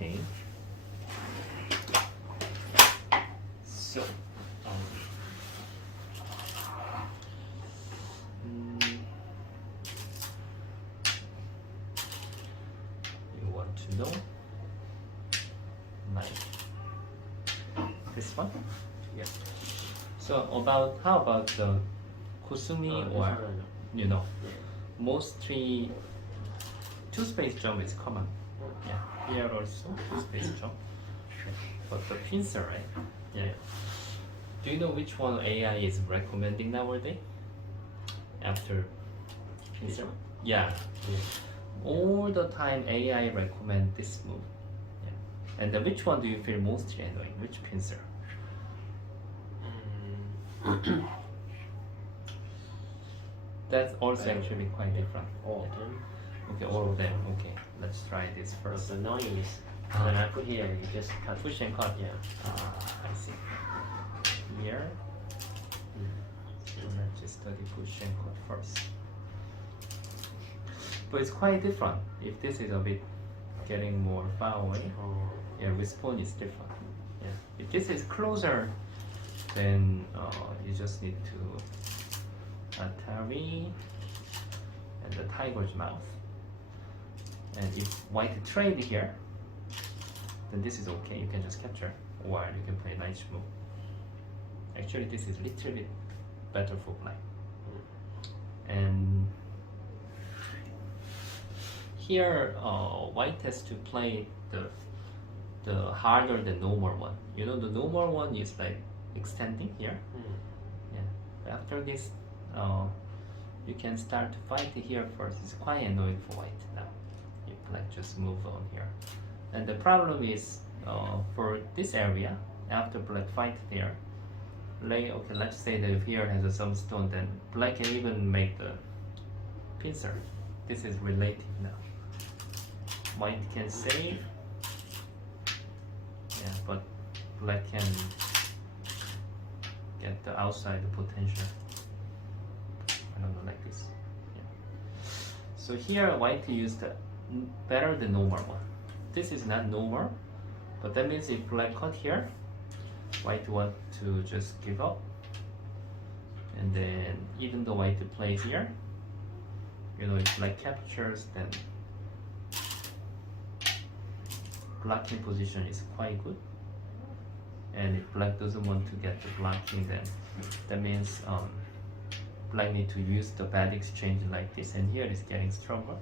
Okay. So, you want to know like this one? Yeah. So how about the kusumi or you know, mostly two space jump is common. Yeah. Here also two space jump. But the pincer, right? Yeah. Do you know which one AI is recommending nowadays? After pincer? Yeah. All the time AI recommend this move. Yeah. And then which one do you feel mostly annoying? Which pincer? That's also actually quite different. All of them. Okay, all of them. Okay, let's try this first. The annoying is when I put here, you just cut. Push and cut. Yeah. I see. Here. So let's just study push and cut first. But it's quite different. If this is a bit getting more far away, yeah, response is different. Yeah. If this is closer, then you just need to Atari and the tiger's mouth. And if white trade here, then this is okay. You can just capture, or you can play nice move. Actually, this is a little bit better for black. And here, white has to play the harder than normal one. You know, the normal one is like extending here. Yeah. After this, you can start to fight here first. It's quite annoying for white now. You like just move on here. And the problem is for this area, after black fight there, okay, let's say that if here has some stone, then black can even make the pincer. This is relative now. White can save, yeah, but black can get the outside potential. I don't know, like this. Yeah. So here white used better than normal one. This is not normal, but that means if black cut here, white want to just give up. And then even though white plays here, you know, if black captures, then blocking position is quite good. And if black doesn't want to get the blocking, then that means black need to use the bad exchange like this, and here is getting stronger.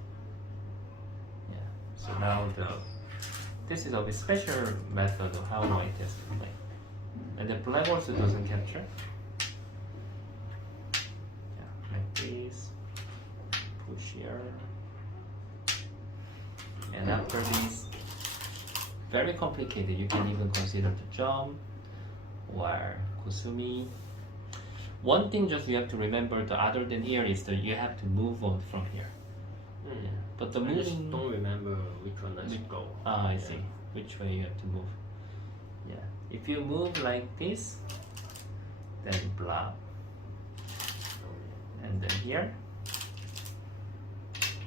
Yeah. So now this is a bit special method of how white has to play. And then black also doesn't capture. Yeah, like this. Push here. And after this, very complicated. You can even consider the jump or kusumi. One thing just you have to remember, the other than here, is that you have to move on from here. Yeah. But the moving, just don't remember which one I should go. I see. Which way you have to move. Yeah. If you move like this, then block. And then here,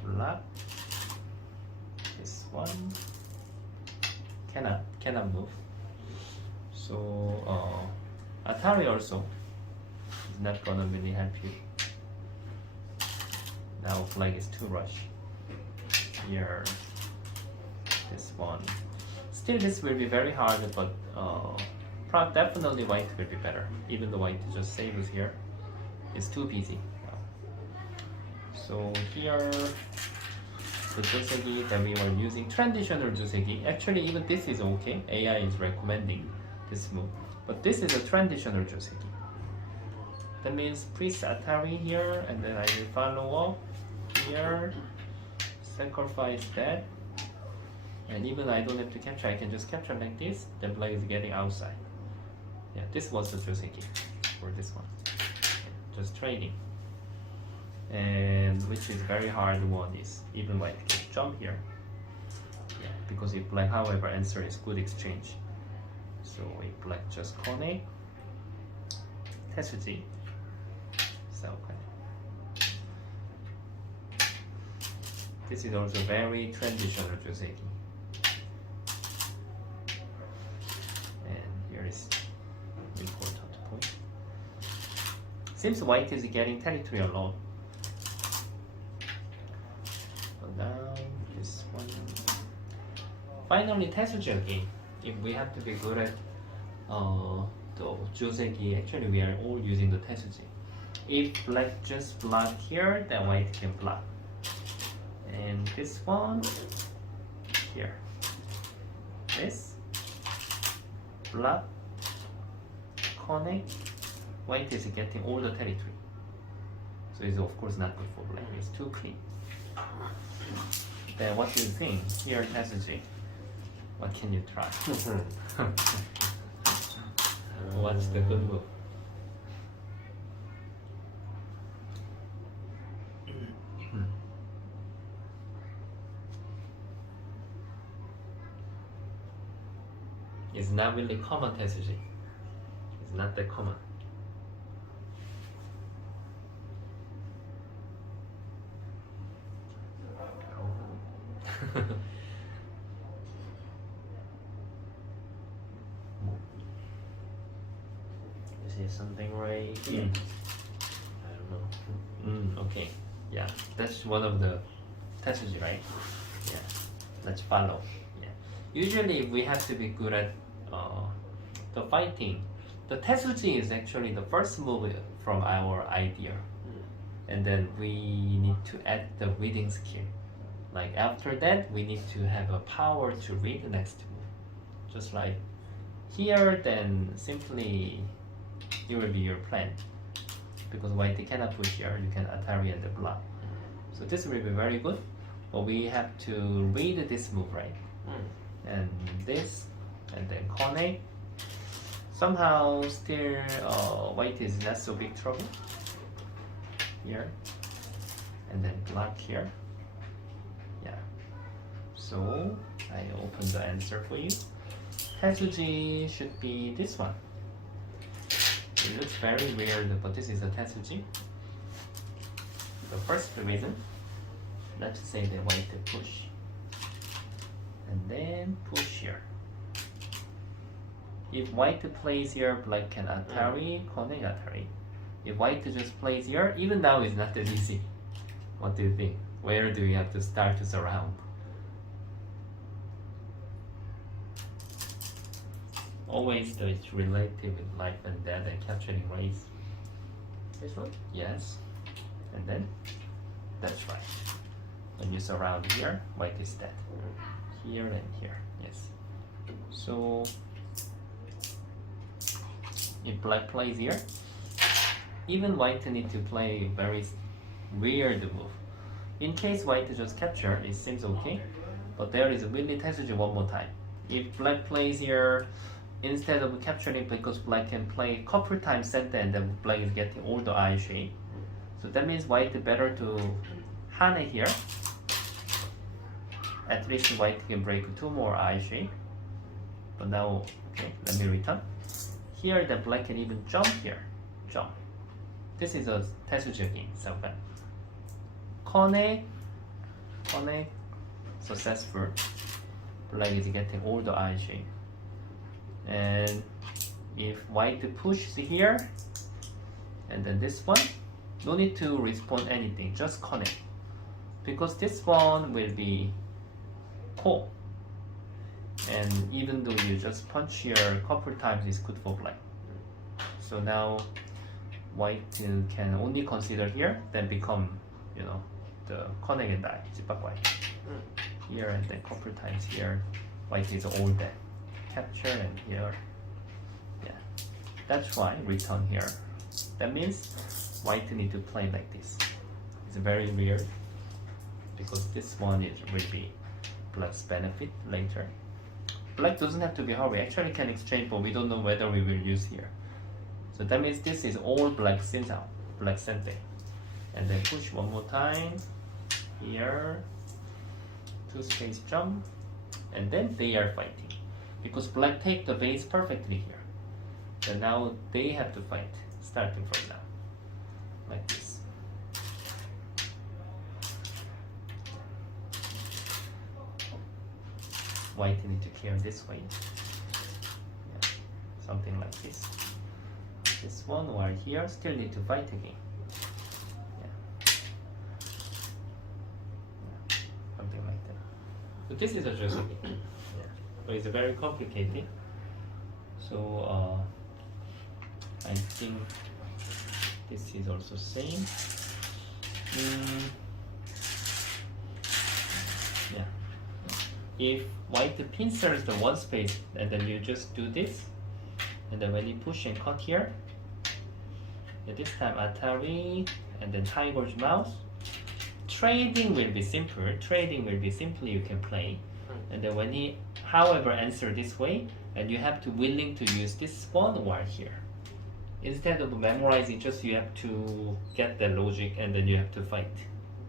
block. This one cannot move. So Atari also is not gonna really help you. Now flag is too rush. Here, this one. Still, this will be very hard, but definitely white will be better. Even though white just saves here, it's too busy. So here, the Jeseki that we were using, traditional Jeseki. Actually, even this is okay. AI is recommending this move, but this is a traditional Jeseki. That means please Atari here, and then I will follow up here. Sacrifice that. And even I don't have to capture, I can just capture like this. The black is getting outside. Yeah, this was the Jeseki for this one. Just trading. And which is very hard one is even white can jump here. Yeah, because if black, however, answer is good exchange. So if black just connect, 태수지. So this is also very traditional Jeseki. Seems white is getting territory a lot. So now this one. Finally, Tetsuji again. If we have to be good at the Jeseki, actually we are all using the Tetsuji. If black just block here, then white can block. And this one here. This block, connect, white is getting all the territory. So it's of course not good for black, it's too clean. Then what do you think? Here Tetsuji. What can you try? What's the good move? It's not really common Tetsuji. It's not that common. Is there something right here? I don't know. Okay. Yeah, that's one of the Tetsuji, right? Yeah. Let's follow. Yeah. Usually we have to be good at the fighting. The Tetsuji is actually the first move from our idea. And then we need to add the reading skill. Like after that, we need to have a power to read the next move. Just like here, then simply it will be your plan. Because white cannot push here, you can Atari and the block. So this will be very good, but we have to read this move, right? And this, and then connect. Somehow still white is not so big trouble. Here, and then block here. Yeah. So I open the answer for you. Tetsuji should be this one. It looks very weird, but this is a Tetsuji. The first reason, let's say they white to push, and then push here. If white plays here, black can Atari, connect Atari. If white just plays here, even now it's not that easy. What do you think? Where do we have to start to surround? Always it's related with life and death and capturing race. This one? Yes. And then, that's right. When you surround here, white is dead. Here and here, yes. So, if black plays here, even white need to play very weird move. In case white just capture, it seems okay, but there is really Tetsuji one more time. If black plays here, instead of capturing, because black can play couple times center and then black is getting all the eye shape. So that means white better to hane here. At least white can break two more eye shape. But now, okay, let me return. Here the black can even jump here. Jump. This is a Tetsuji again, seven. Connect, successful. Black is getting all the eye shape. And if white pushes here, and then this one, no need to respond anything, just connect. Because this one will be core. And even though you just punch here a couple times, it's good for black. So now white can only consider here, then become, you know, the connect and die, jibak white. Here and then couple times here, white is all dead. Capture and here, yeah. That's why return here. That means white need to play like this. It's very weird because this one is really black's benefit later. Black doesn't have to be hurry. Actually can exchange, but we don't know whether we will use here. So that means this is all black since out, black center. And then push one more time. Here, two space jump, and then they are fighting. Because black take the base perfectly here. So now they have to fight, starting from now. Like this. White need to clear this way. Yeah. Something like this. this one while here still need to fight again. Something like that. So this is a Jeseki. So it's very complicated. So I think this is also same. Yeah. If white pincers the one space and then you just do this, and then when you push and cut here, and this time Atari and then tiger's mouse. Trading will be simple. Trading will be simply you can play, and then when he, however, answer this way, and you have to willing to use this one word here. Instead of memorizing, just you have to get the logic and then you have to fight.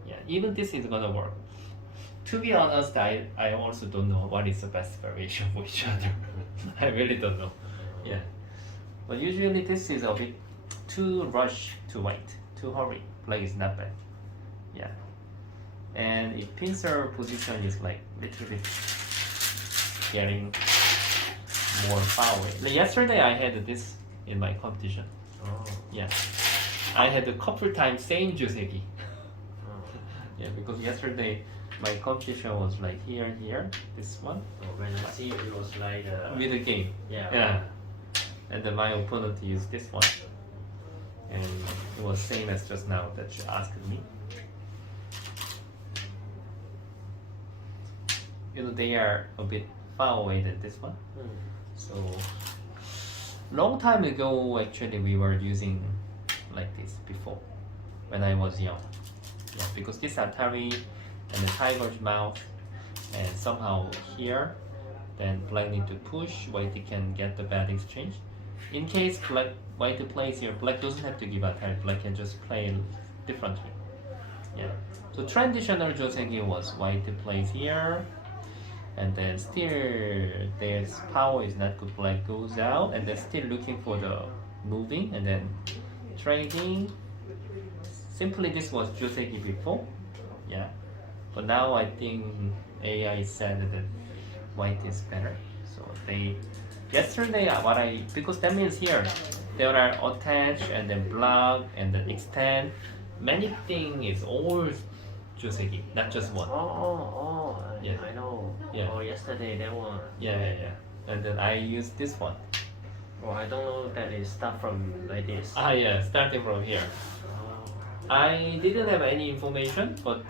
Yeah, even this is gonna work. To be honest, I also don't know what is the best variation for each other. I really don't know. Yeah, but usually this is a bit too rush to white, too hurry. Play is not bad. Yeah, and if pincer position is like little bit getting more far away. Like yesterday I had this in my competition. Oh. Yeah, I had a couple times same Jeseki. Oh. Yeah, because yesterday my competition was like here, this one. Oh, when I see it was like With the game. yeah. And then my opponent used this one, and it was same as just now that you asked me. You know, they are a bit far away than this one. So long time ago, actually, we were using like this before when I was young. Yeah, because this Atari and the tiger's mouth, and somehow here, then black need to push, white can get the bad exchange. In case white plays here, black doesn't have to give Atari, black can just play differently. Yeah. So traditional Jeseki was white plays here, and then still their power is not good, black goes out, and then still looking for the moving, and then trading. Simply this was Jeseki before, yeah. But now I think AI said that white is better. So they, yesterday because that means here, there are attach and then block and then extend. Many things is all Jeseki, not just one. Yeah. I know. Yeah. Oh, yesterday that one. Yeah. And then I use this one. Oh, I don't know that it start from like this. Yeah, starting from here. Oh. I didn't have any information, but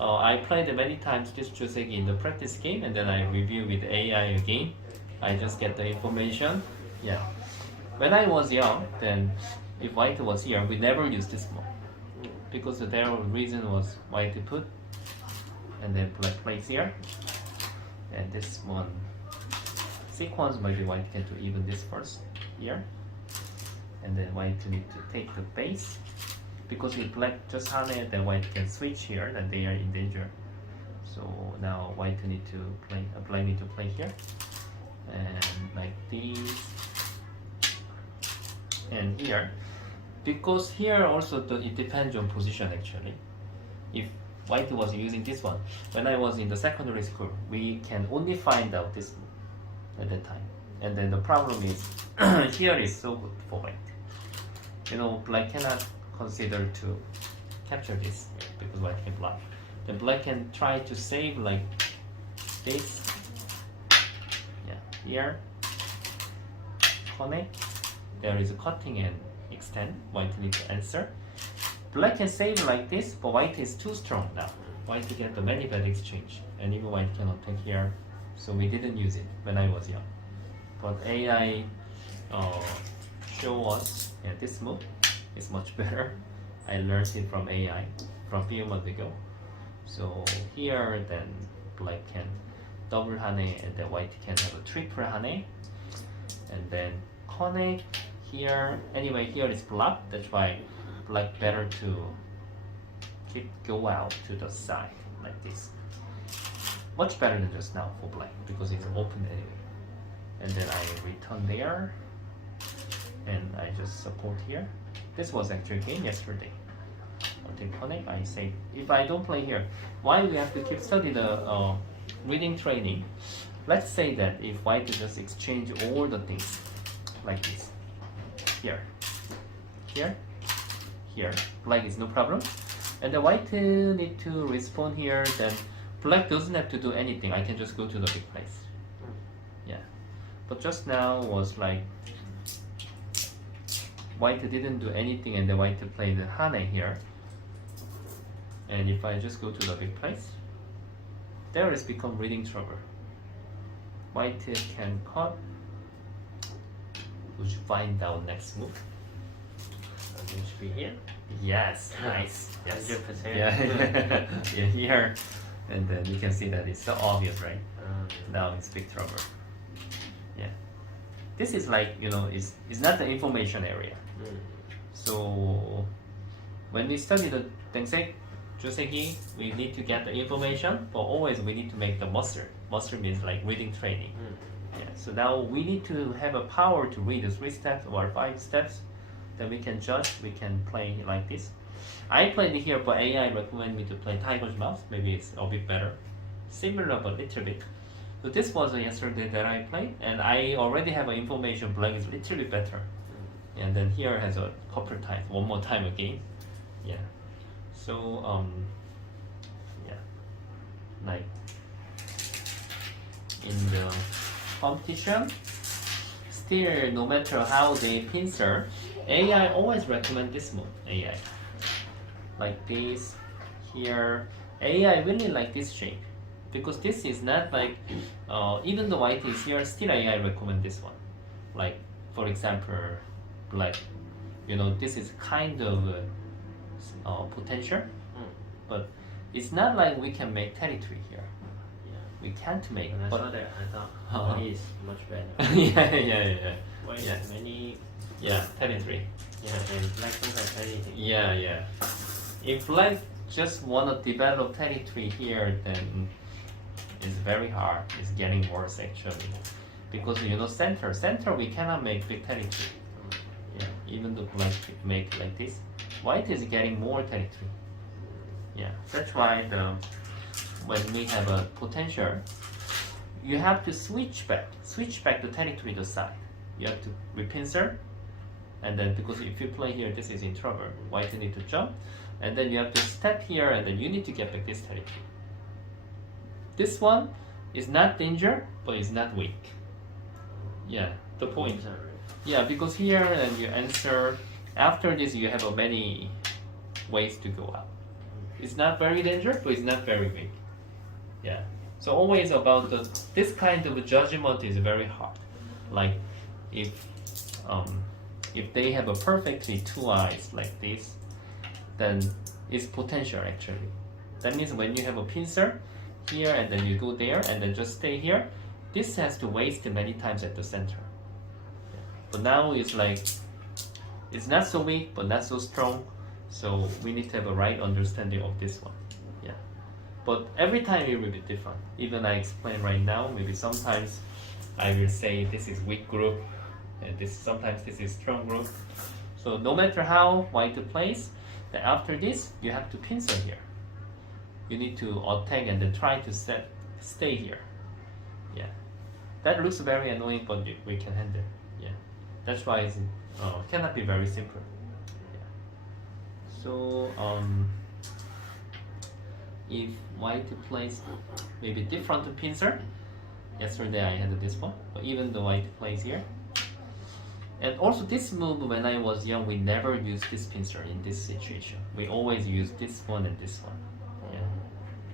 I played many times this Jeseki in the practice game, and then I review with AI again. I just get the information. Yeah. When I was young, then if white was here, we never used this one. Because their reason was white put, and then black plays here. And this one, sequence maybe white can do even this first here. And then white need to take the base. Because if black just hane, then white can switch here, then they are in danger. So now white need to play, black need to play here, and like this, and here. Because here also it depends on position actually. If white was using this one, when I was in the secondary school, we can only find out this at that time. And then the problem is here is so good for white. You know, black cannot consider to capture this because white can block. Then black can try to save like this. Yeah, here connect. There is a cutting and extend. White need to answer. Black can save like this, but white is too strong now. White get the many bad exchange, and even white cannot take here. So we didn't use it when I was young. But AI show us this move is much better. I learned it from AI from a few months ago. So here then black can double hane and then white can have a triple hane, and then connect here. Anyway, here is blocked. That's why black better to go out to the side like this. Much better than just now for black because it's open anyway. And then I return there, and I just support here. This was actually game yesterday. Until connect, I say if I don't play here, why we have to keep study the reading training? Let's say that if white just exchange all the things like this here, here, here. Black is no problem. And the white need to respond here, then black doesn't have to do anything. I can just go to the big place. Yeah. But just now was like white didn't do anything and the white played the Hane here. And if I just go to the big place, there is become reading trouble. White can cut. We should find out next move. It should be here. Yes, nice. Yes. 100%. Yeah. Yeah, here. And then you can see that it's so obvious, right? Now it's big trouble. Yeah. This is like, you know, it's not the information area. So when we study the Jeseki, we need to get the information, but always we need to make the muscle. Muscle means like reading training. Yeah. So now we need to have a power to read the 3 steps or 5 steps. Then we can judge, we can play like this. I played here, but AI recommend me to play Tiger's Mouth. Maybe it's a bit better. Similar, but little bit. So this was yesterday that I played, and I already have information black is little bit better. And then here has a couple times, one more time again. Yeah. So yeah, like in the competition, still no matter how they pincer, AI always recommend this move. AI like this here. AI really like this shape because this is not like even the white is here. Still AI recommend this one. Like for example, like you know this is kind of potential, but it's not like we can make territory here. We can't make. When I but saw that, I thought white is much better. yeah. White Yeah. has many. Yeah, territory. Yeah, and black don't have anything. Yeah. If black just wanna develop territory here, then it's very hard. It's getting worse actually, because you know center we cannot make big territory. Yeah, even though black make like this, white is getting more territory. Yeah, that's why when we have a potential, you have to switch back the territory to the side. You have to repincer, and then because if you play here, this is in trouble. White need to jump, and then you have to step here, and then you need to get back this territory. This one is not danger, but it's not weak. Yeah, the point. Yeah, because here and you answer after this, you have many ways to go out. It's not very dangerous, but it's not very weak. Yeah. So always about this kind of judgment is very hard. Like if they have a perfectly 2 eyes like this, then it's potential actually. That means when you have a pincer here and then you go there and then just stay here, this has to waste many times at the center. But now it's like it's not so weak but not so strong. So we need to have a right understanding of this one. Yeah. But every time it will be different. Even I explain right now, maybe sometimes I will say this is weak group and sometimes this is strong group. So no matter how white plays, then after this you have to pincer here. You need to attack and then try to stay here. Yeah. That looks very annoying, but we can handle. Yeah. That's why it cannot be very simple. So if white plays maybe different pincer, yesterday I had this one, but even though white plays here, and also this move when I was young, we never used this pincer in this situation. We always use this one and this one. Yeah.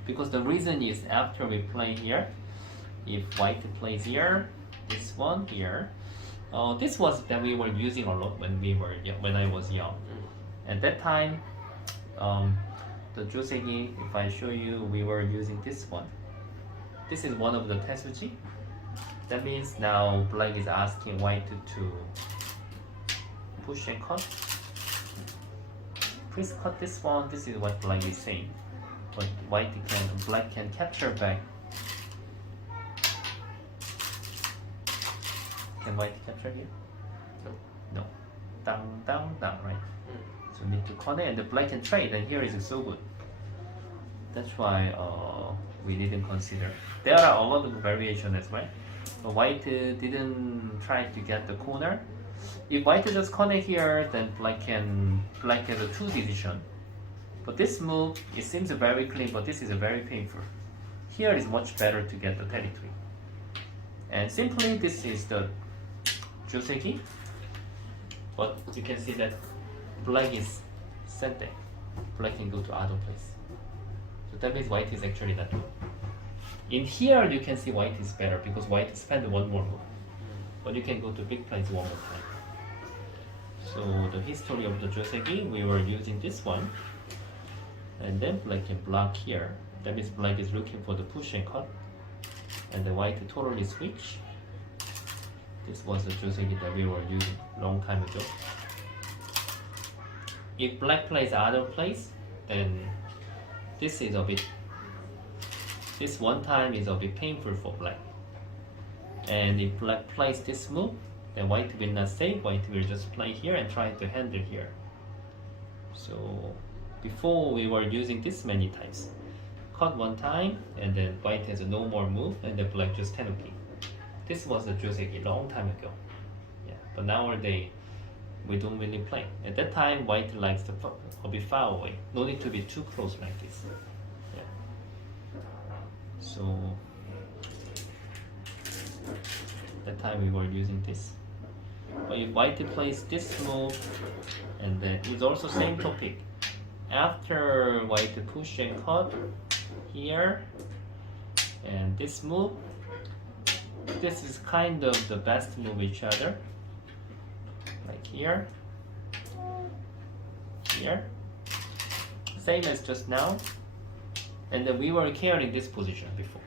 Because the reason is after we play here, if white plays here, this one here, this was that we were using a lot when I was young. At that time, the Jeseki, if I show you, we were using this one. This is one of the tesuji. That means now black is asking white to push and cut. Please cut this one. This is what black is saying. But black can capture back. Can white capture here? No. Down, right? So we need to cut it, and the black can trade, and here is so good. That's why we didn't consider. There are a lot of variation as well. But white didn't try to get the corner, if white just connect here, then black has a 2 decision. But this move, it seems very clean, but this is very painful. Here is much better to get the territory. And simply, this is the Jeseki. But you can see that black is sent there. Black can go to other place. So that means white is actually not good. In here, you can see white is better because white spend one more move. But you can go to big blinds one more time. So the history of the Jeseki, we were using this one. And then black can block here. That means black is looking for the push and cut. And the white totally switch. This was the Jeseki that we were using long time ago. If black plays other place, then this is a bit, this one time is a bit painful for black. And if black plays this move, then white will not save, white will just play here and try to handle here. So before we were using this many times. Cut one time, and then white has a no more move, and then black just tenuki. This was the Jeseki long time ago. Yeah, but nowadays we don't really play. At that time, white likes to be far away. No need to be too close like this. Yeah. So that time we were using this. But if white plays this move, and then it's also same topic. After white push and cut here, and this move, this is kind of the best move each other. Like here, here, same as just now. And then we were carrying this position before.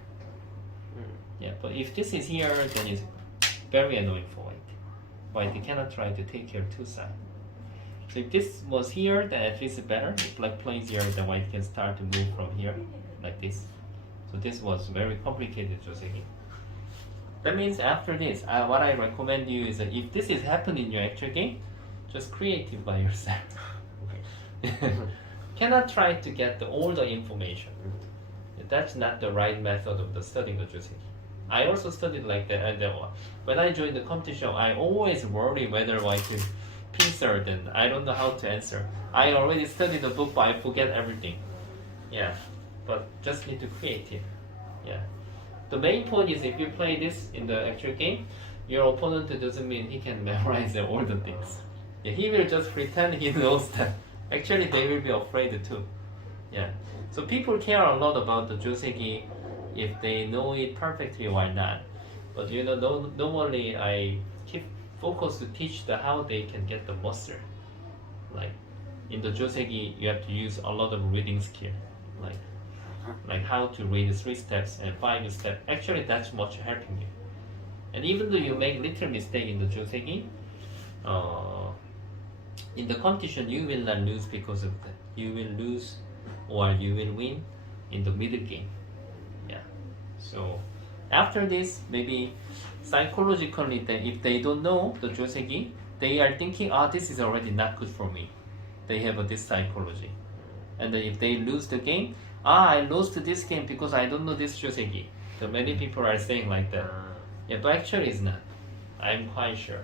Yeah, but if this is here, then it's very annoying for white. White cannot try to take care of two sides. So if this was here, then at least better. If black plays here, then white can start to move from here, like this. So this was very complicated Jeseki. That means after this, what I recommend you is that if this is happening in your actual game, just create it by yourself. Cannot try to get all the information. That's not the right method of the studying the Jeseki. I also studied like that, and when I joined the competition, I always worry whether white is pincer, then I don't know how to answer. I already studied the book, but I forget everything. Yeah, but just need to create it. Yeah. The main point is if you play this in the actual game, your opponent doesn't mean he can memorize all the things. Yeah, he will just pretend he knows that. Actually, they will be afraid too. Yeah. So people care a lot about the Jeseki if they know it perfectly or not. But normally I keep focus to teach the how they can get the muscle. Like in the Jeseki, you have to use a lot of reading skill, like how to read 3 steps and 5 steps. Actually, that's much helping you. And even though you make little mistake in the Jeseki, in the competition you will not lose because of that. You will lose or you will win in the middle game. Yeah. So after this, maybe psychologically, if they don't know the Jeseki, they are thinking, this is already not good for me. They have this psychology. And then if they lose the game, I lost this game because I don't know this Jeseki. So many people are saying like that. Yeah, but actually it's not. I'm quite sure.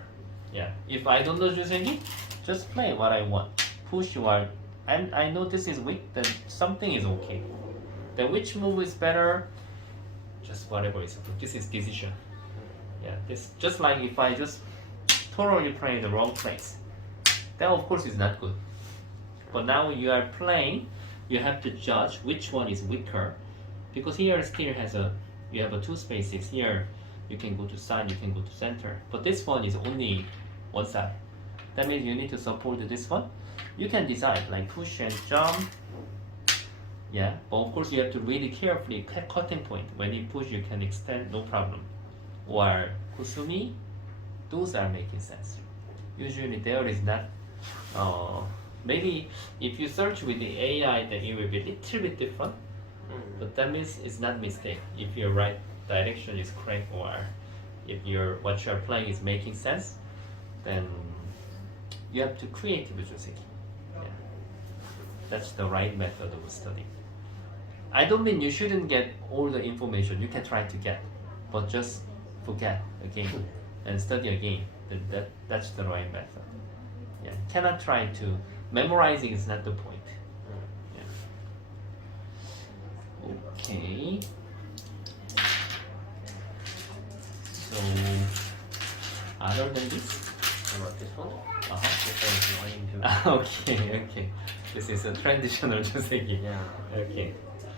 Yeah, if I don't know Jeseki, just play what I want. Push what I know this is weak, then something is okay. Then which move is better? Just whatever is okay. This is decision. Yeah, this just like if I just totally play in the wrong place, then of course it's not good. But now you are playing, you have to judge which one is weaker, because here still has you have 2 spaces here. You can go to side, you can go to center, but this one is only one side. That means you need to support this one. You can decide like push and jump. Yeah, but of course you have to really carefully cutting point. When you push, you can extend, no problem. Or kusumi, those are making sense. Usually there is not. Maybe if you search with the AI, then it will be a little bit different. But that means it's not mistake. If your right direction is correct, or if what you're playing is making sense, then you have to create with Jeseki. Yeah. That's the right method of studying. I don't mean you shouldn't get all the information. You can try to get, but just forget again and study again. That's the right method. Yeah, cannot try to memorizing is not the point. Yeah. Okay. So other than this, How about this one? uh-huh. This one is lying too. Okay. This is a traditional Jeseki. Yeah. Okay.